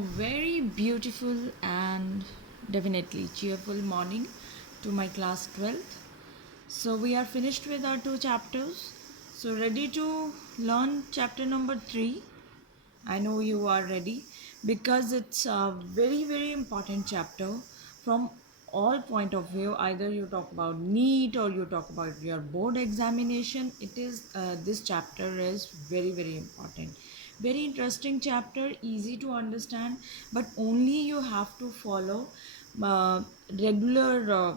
very beautiful and definitely cheerful morning to my class 12th. So we are finished with our two chapters. So ready to learn chapter number 3. I know you are ready because it's a very important chapter from all point of view. Either you talk about NEET or you talk about your board examination. It is this chapter is very important. Very interesting chapter, easy to understand, but only you have to follow regular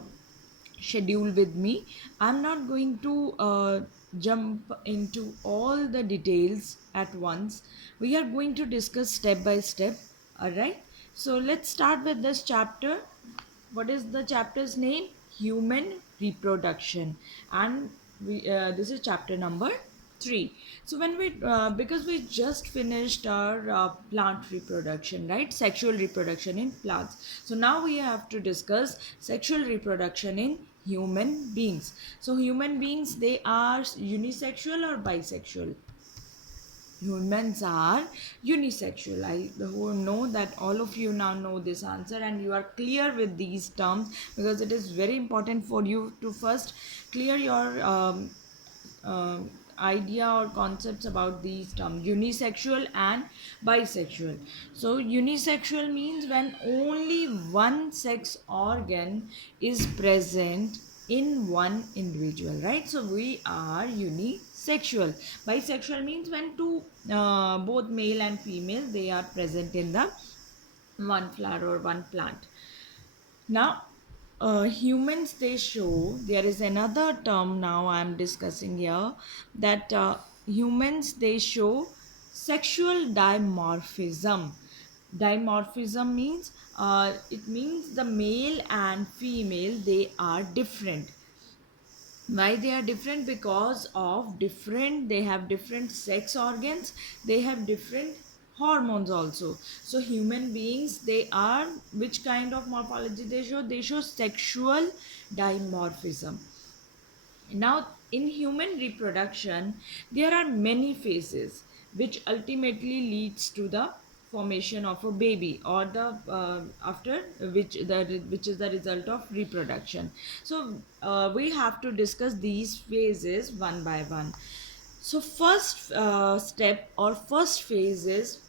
schedule with me. I'm not going to jump into all the details at once. We are going to discuss step by step. All right. So let's start with this chapter. What is the chapter's name? Human reproduction. And this is chapter number 3. So when we because we just finished our plant reproduction, right? Sexual reproduction in plants. So now we have to discuss sexual reproduction in human beings. So human beings, they are unisexual or bisexual? Humans are unisexual. I know that all of you now know this answer and you are clear with these terms, because it is very important for you to first clear your uh, idea or concepts about these terms, unisexual and bisexual. So unisexual means when only one sex organ is present in one individual, right? So we are unisexual. Bisexual means when two both male and female, they are present in the one flower or one plant. Now, humans, they show, there is another term now I am discussing here, that humans, they show sexual dimorphism. Dimorphism means it means the male and female, they are different. Why they are different? Because of different, they have different sex organs, they have different hormones also. So human beings, they are, which kind of morphology they show? They show sexual dimorphism. Now, in human reproduction, there are many phases which ultimately leads to the formation of a baby, or the after which is the result of reproduction. So we have to discuss these phases one by one. So first step or first phase is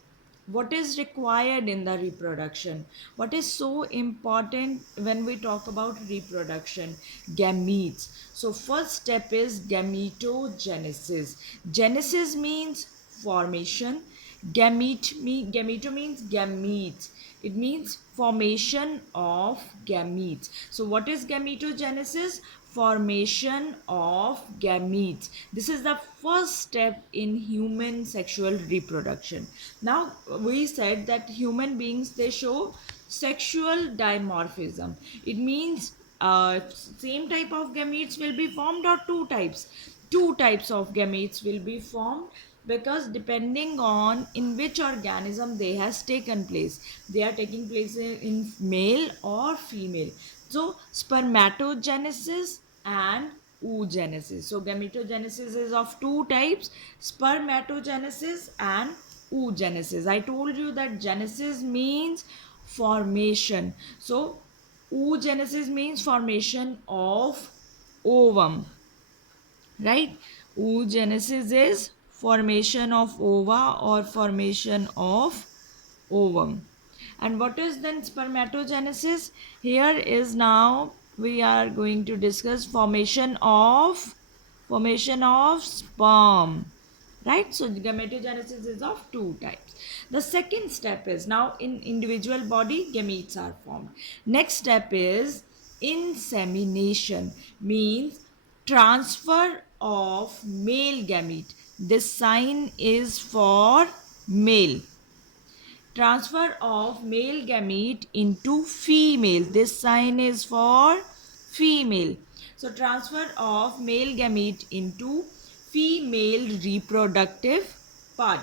what is required in the reproduction. What is so important when we talk about reproduction? Gametes. So first step is gametogenesis. Genesis means formation. Gameto means gametes. It means formation of gametes. So what is gametogenesis? Formation of gametes. This is the first step in human sexual reproduction. Now we said that human beings, they show sexual dimorphism. It means same type of gametes will be formed, or two types of gametes will be formed, because depending on in which organism they has taken place, they are taking place in male or female. So spermatogenesis and oogenesis. So gametogenesis is of two types, spermatogenesis and oogenesis. I told you that genesis means formation. So oogenesis means formation of ovum, right? Oogenesis is formation of ova or formation of ovum. And what is then spermatogenesis? Here is now we are going to discuss formation of sperm, right? So gametogenesis is of two types. The second step is, now in individual body gametes are formed. Next step is insemination, means transfer of male gamete. This sign is for male. Transfer of male gamete into female. This sign is for female. So transfer of male gamete into female reproductive part.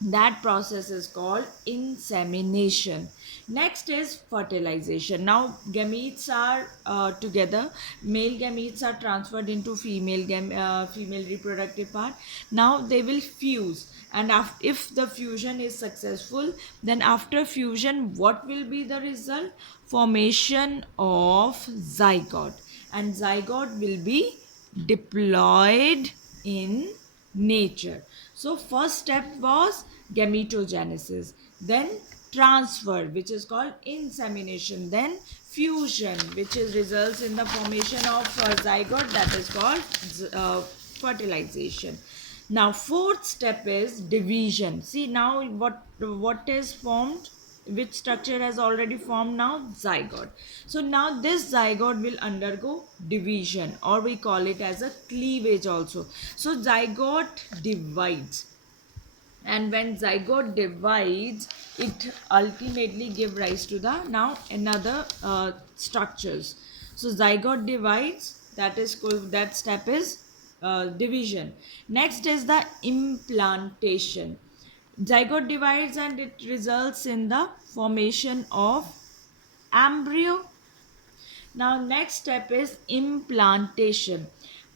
That process is called insemination. Next is fertilization. Now gametes are together. Male gametes are transferred into female reproductive part. Now they will fuse, and if the fusion is successful, then after fusion, what will be the result? Formation of zygote, and zygote will be deployed in nature. So first step was gametogenesis, then transfer, which is called insemination, then fusion, which is results in the formation of zygote, that is called fertilization. Now fourth step is division. See now what is formed, which structure has already formed now? Zygote. So now this zygote will undergo division, or we call it as a cleavage also. So zygote divides, and when zygote divides, it ultimately give rise to the now another structures. So zygote divides, that is called, that step is division. Next is the implantation. Zygote divides and it results in the formation of embryo. Now next step is implantation.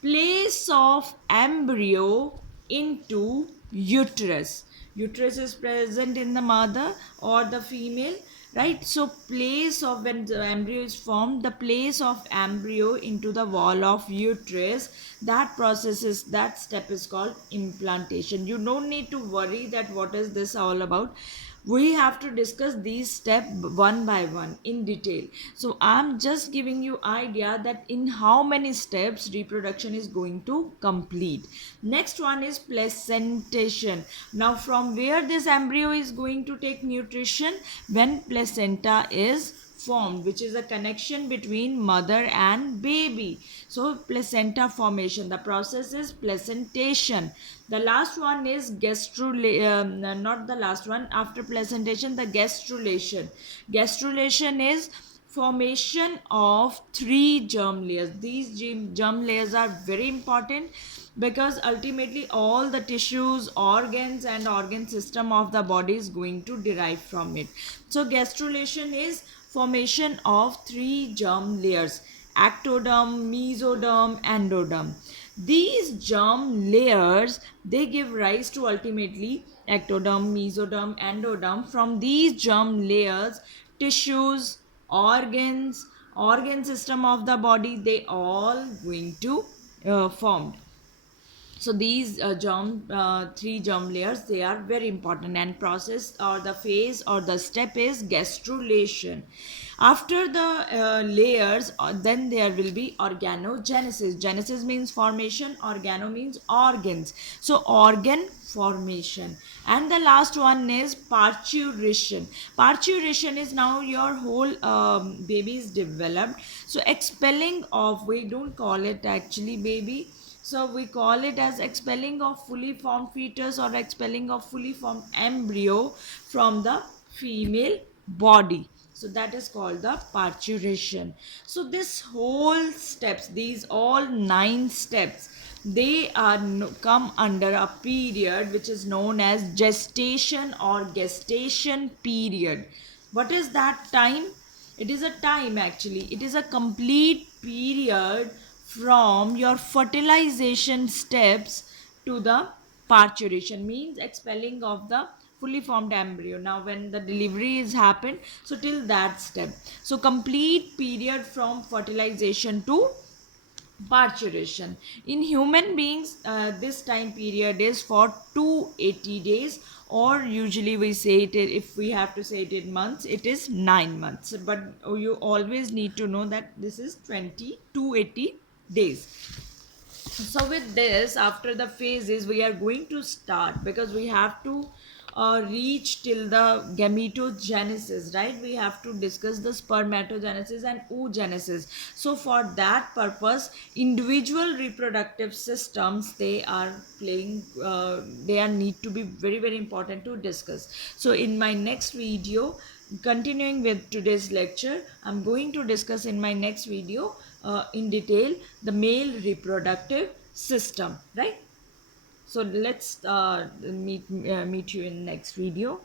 Place of embryo into uterus. Uterus is present in the mother or the female, right? So place of, when the embryo is formed, the place of embryo into the wall of uterus, that process is, that step is called implantation. You don't need to worry that what is this all about. We have to discuss these steps one by one in detail. So I'm just giving you idea that in how many steps reproduction is going to complete. Next one is placentation. Now from where this embryo is going to take nutrition? When placenta is formed, which is a connection between mother and baby. So placenta formation, the process is placentation. The last one is not the last one, after placentation, the gastrulation. Gastrulation is formation of 3 germ layers. These germ layers are very important because ultimately all the tissues, organs and organ system of the body is going to derive from it. So gastrulation is formation of 3 germ layers: ectoderm, mesoderm, endoderm. These germ layers, they give rise to ultimately ectoderm, mesoderm, endoderm. From these germ layers, tissues, organs, organ system of the body, they all going to formed. So these three germ layers, they are very important, and process or the phase or the step is gastrulation. After the layers, then there will be organogenesis. Genesis means formation, organo means organs, so organ formation. And the last one is parturition. Parturition is now your whole baby is developed, so expelling of, we don't call it actually baby, so we call it as expelling of fully formed fetus or expelling of fully formed embryo from the female body. So that is called the parturition. So this whole steps, these all 9 steps, they are come under a period which is known as gestation or gestation period. What is that time? It is a time, actually it is a complete period from your fertilization steps to the parturition, means expelling of the fully formed embryo. Now when the delivery is happened, so till that step, so complete period from fertilization to parturition. In human beings, this time period is for 280 days, or usually we say it, if we have to say it in months, it is 9 months, but you always need to know that this is 280 days. So with this, after the phases, we are going to start, because we have to reach till the gametogenesis, right? We have to discuss the spermatogenesis and oogenesis. So for that purpose, individual reproductive systems, they are playing, they are need to be very very important to discuss. So in my next video, continuing with today's lecture, I'm going to discuss in my next video in detail the male reproductive system, right? So let's meet you in next video.